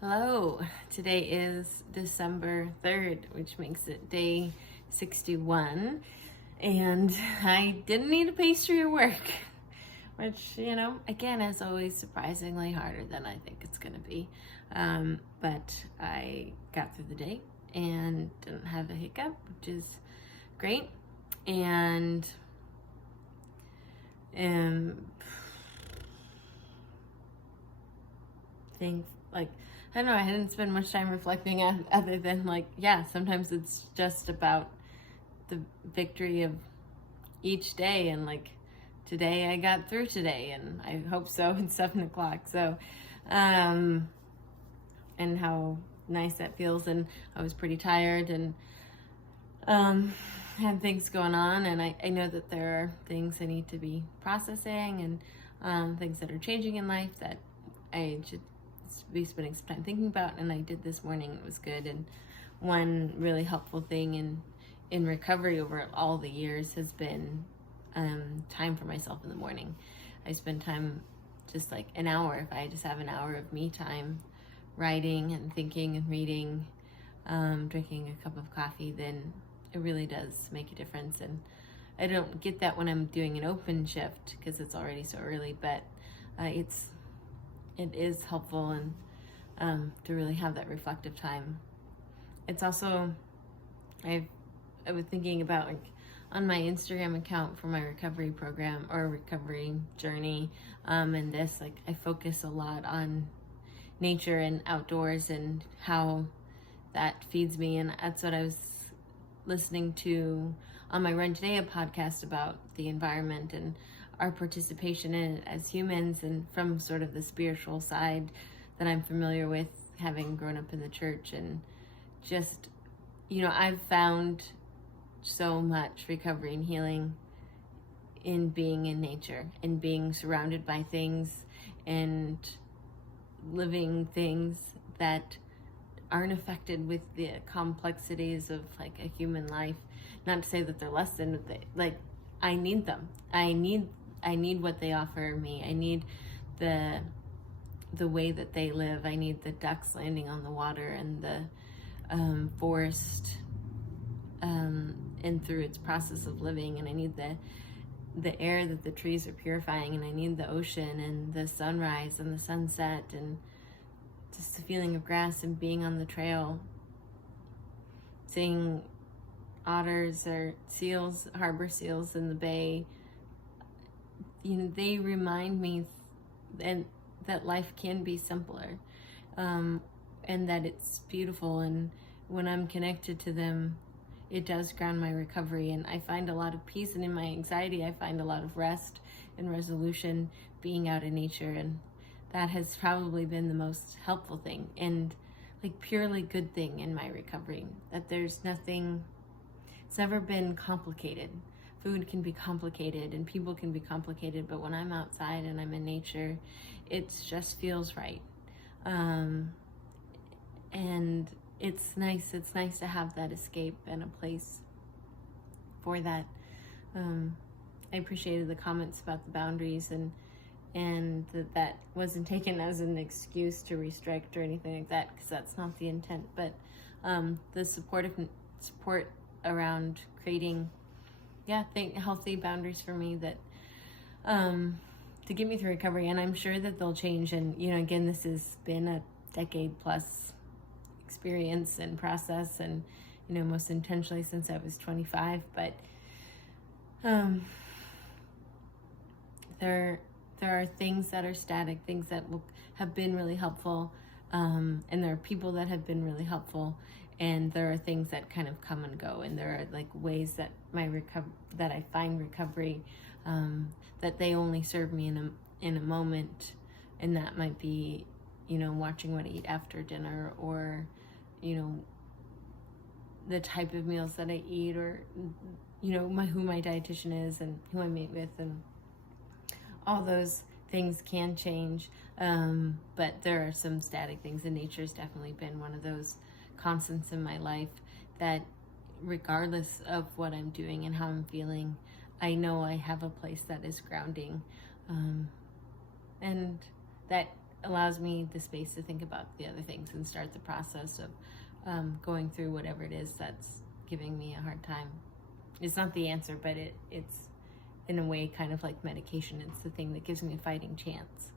Hello, today is December 3rd, which makes it day 61, and I didn't need a pastry at work, which, again, is always surprisingly harder than I think it's going to be. But I got through the day and didn't have a hiccup, which is great, and think I don't know, I hadn't spent much time reflecting on other than sometimes it's just about the victory of each day, and today I got through today, and I hope so. It's 7 o'clock, so and how nice that feels. And I was pretty tired and had things going on, and I know that there are things I need to be processing, and things that are changing in life that I should be spending some time thinking about, and I did this morning. It was good. And one really helpful thing in recovery over all the years has been time for myself in the morning. I spend time, just like an hour, if I just have an hour of me time, writing and thinking and reading, drinking a cup of coffee, then it really does make a difference. And I don't get that when I'm doing an open shift because it's already so early, but it is helpful, and to really have that reflective time. It's also, I was thinking about on my Instagram account for my recovery program or recovery journey, and this, I focus a lot on nature and outdoors and how that feeds me. And that's what I was listening to on my Run Today, a podcast about the environment and our participation in it as humans, and from sort of the spiritual side that I'm familiar with, having grown up in the church. And just, I've found so much recovery and healing in being in nature and being surrounded by things and living things that aren't affected with the complexities of a human life. Not to say that they're less than, I need them. I need what they offer me. I need the way that they live. I need the ducks landing on the water, and the forest, and through its process of living. And I need the air that the trees are purifying, and I need the ocean and the sunrise and the sunset, and just the feeling of grass and being on the trail, seeing otters or seals, harbor seals in the bay. They remind me that life can be simpler, and that it's beautiful. And when I'm connected to them, it does ground my recovery, and I find a lot of peace. And in my anxiety, I find a lot of rest and resolution being out in nature. And that has probably been the most helpful thing and purely good thing in my recovery. That there's nothing, it's never been complicated. Food can be complicated and people can be complicated, but when I'm outside and I'm in nature, it just feels right. And it's nice. It's nice to have that escape and a place for that. I appreciated the comments about the boundaries, and that wasn't taken as an excuse to restrict or anything like that, because that's not the intent. But the support around creating healthy boundaries for me that to get me through recovery. And I'm sure that they'll change. And again, this has been a decade plus experience and process, and most intentionally since I was 25. But there are things that are static, things that have been really helpful, and there are people that have been really helpful, and there are things that kind of come and go. And there are ways that that I find recovery, that they only serve me in a moment, and that might be watching what I eat after dinner, or the type of meals that I eat, or who my dietitian is and who I meet with, and all those things can change, but there are some static things, and nature's definitely been one of those constants in my life that, regardless of what I'm doing and how I'm feeling, I know I have a place that is grounding, and that allows me the space to think about the other things and start the process of going through whatever it is that's giving me a hard time. It's not the answer, but it's in a way kind of like medication. It's the thing that gives me a fighting chance.